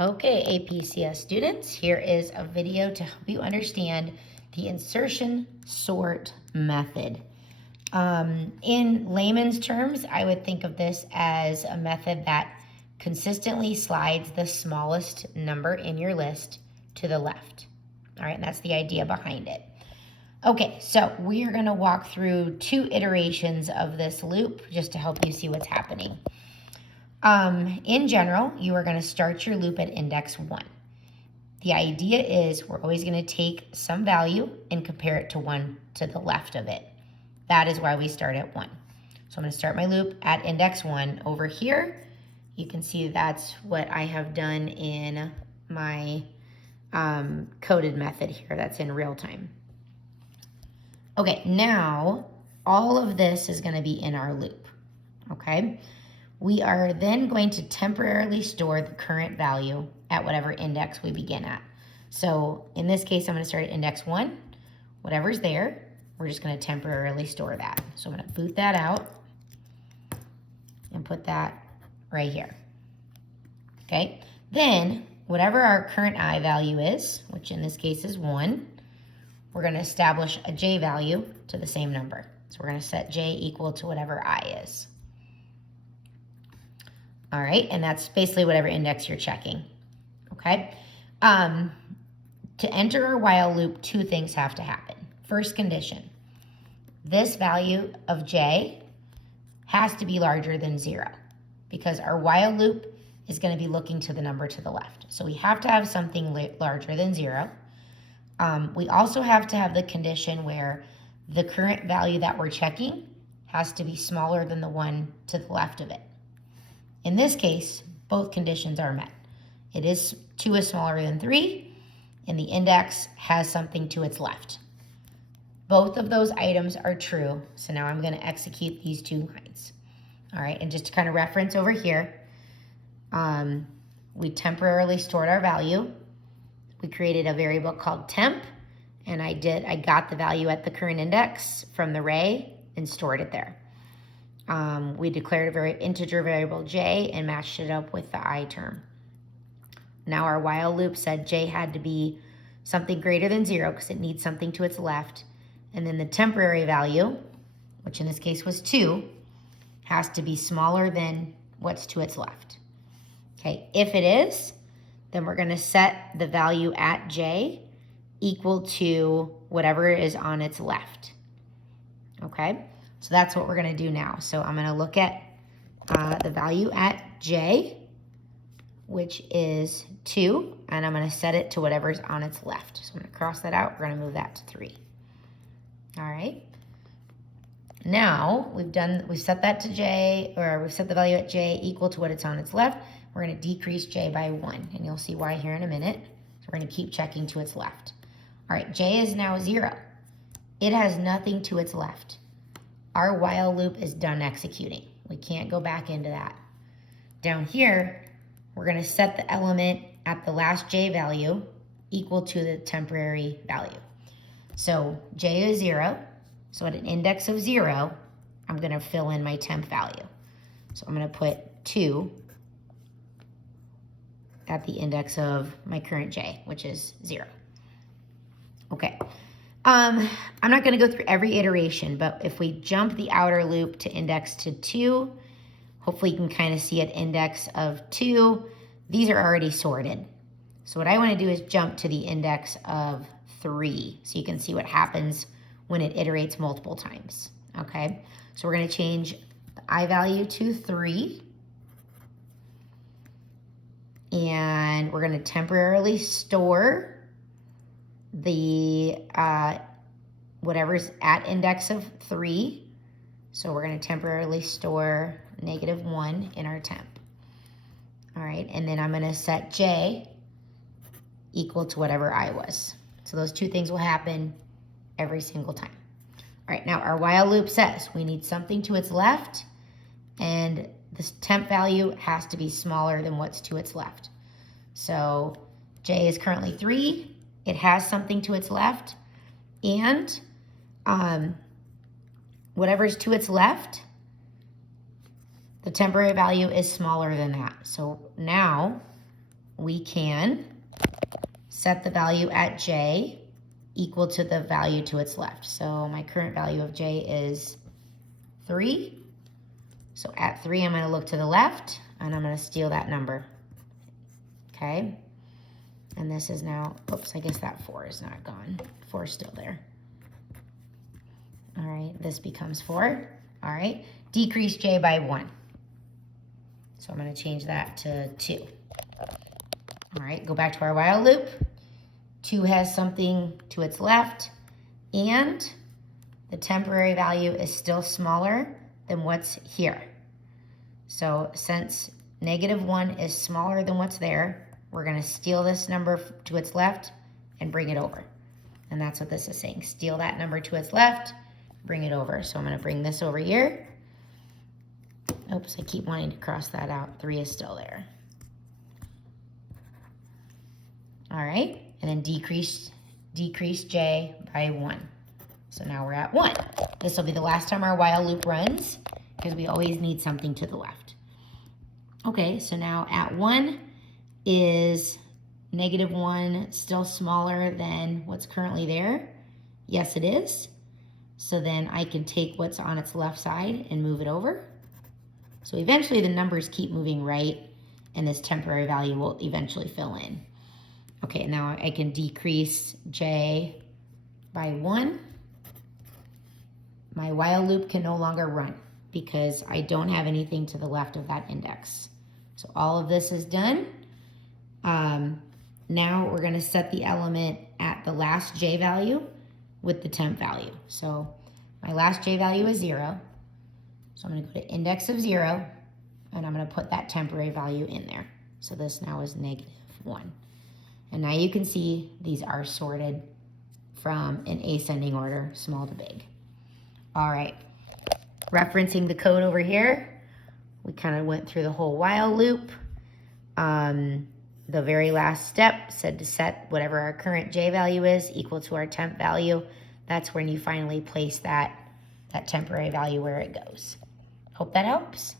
Okay, APCS students, here is a video to help you understand the insertion sort method. In layman's terms, I would think of this as a method that consistently slides the smallest number in your list to the left. All right, and that's the idea behind it. Okay, so we are going to walk through 2 iterations of this loop just to help you see what's happening. In general, you are going to start your loop at index 1. The idea is we're always going to take some value and compare it to one to the left of it. That is why we start at 1. So I'm going to start my loop at index 1 over here. You can see that's what I have done in my coded method here. That's in real time. Okay, now all of this is going to be in our loop. Okay. We are then going to temporarily store the current value at whatever index we begin at. So in this case, I'm going to start at index 1. Whatever's there, we're just going to temporarily store that. So I'm going to boot that out and put that right here. Okay. Then whatever our current I value is, which in this case is 1, we're going to establish a J value to the same number. So we're going to set J equal to whatever I is. All right, and that's basically whatever index you're checking, okay? To enter our while loop, 2 things have to happen. First condition, this value of J has to be larger than 0 because our while loop is going to be looking to the number to the left. So we have to have something larger than 0. We also have to have the condition where the current value that we're checking has to be smaller than the one to the left of it. In this case, both conditions are met. 2 is smaller than 3, and the index has something to its left. Both of those items are true, so now I'm going to execute these 2 lines. All right, and just to kind of reference over here, we temporarily stored our value. We created a variable called temp, and I got the value at the current index from the array and stored it there. We declared a integer variable J and matched it up with the I term. Now our while loop said J had to be something greater than 0 because it needs something to its left. And then the temporary value, which in this case was 2, has to be smaller than what's to its left. Okay, if it is, then we're going to set the value at J equal to whatever is on its left. Okay? So that's what we're going to do now. So I'm going to look at the value at J, which is 2, and I'm going to set it to whatever's on its left. So I'm going to cross that out. We're going to move that to 3. All right. Now we've set that to J, or we've set the value at J equal to what it's on its left. We're going to decrease J by 1, and you'll see why here in a minute. So we're going to keep checking to its left. All right, J is now 0. It has nothing to its left. Our while loop is done executing. We can't go back into that. Down here, we're going to set the element at the last J value equal to the temporary value. So J is 0. So at an index of 0, I'm going to fill in my temp value. So I'm going to put 2 at the index of my current J, which is 0. Okay. I'm not going to go through every iteration, but if we jump the outer loop to index to 2, hopefully you can kind of see at index of 2, these are already sorted. So what I want to do is jump to the index of 3 so you can see what happens when it iterates multiple times. Okay, so we're going to change the I value to 3, and we're going to temporarily store the whatever's at index of 3. So we're going to temporarily store -1 in our temp. All right, and then I'm going to set J equal to whatever I was. So those 2 things will happen every single time. All right, now our while loop says we need something to its left, and this temp value has to be smaller than what's to its left. So J is currently 3. It has something to its left, and whatever's to its left, the temporary value is smaller than that. So now we can set the value at j equal to the value to its left. So my current value of j is 3. So at 3, I'm going to look to the left, and I'm going to steal that number. Okay? And this is now, oops, I guess that 4 is not gone. 4 is still there. All right, this becomes 4. All right, decrease j by 1. So I'm going to change that to 2. All right, go back to our while loop. 2 has something to its left, and the temporary value is still smaller than what's here. So since -1 is smaller than what's there, we're going to steal this number to its left and bring it over. And that's what this is saying. Steal that number to its left, bring it over. So I'm going to bring this over here. Oops, I keep wanting to cross that out. 3 is still there. All right, and then decrease j by 1. So now we're at 1. This will be the last time our while loop runs because we always need something to the left. Okay, so now at 1 is -1 still smaller than what's currently there? Yes, it is. So then I can take what's on its left side and move it over. So eventually the numbers keep moving right, and this temporary value will eventually fill in. Okay, now I can decrease j by 1. My while loop can no longer run because I don't have anything to the left of that index. So all of this is done. Now we're going to set the element at the last j value with the temp value. So my last j value is 0. So I'm going to go to index of 0, and I'm going to put that temporary value in there. So this now is -1. And now you can see these are sorted from an ascending order, small to big. All right, referencing the code over here, we kind of went through the whole while loop. The very last step said to set whatever our current j value is equal to our temp value. That's when you finally place that temporary value where it goes. Hope that helps.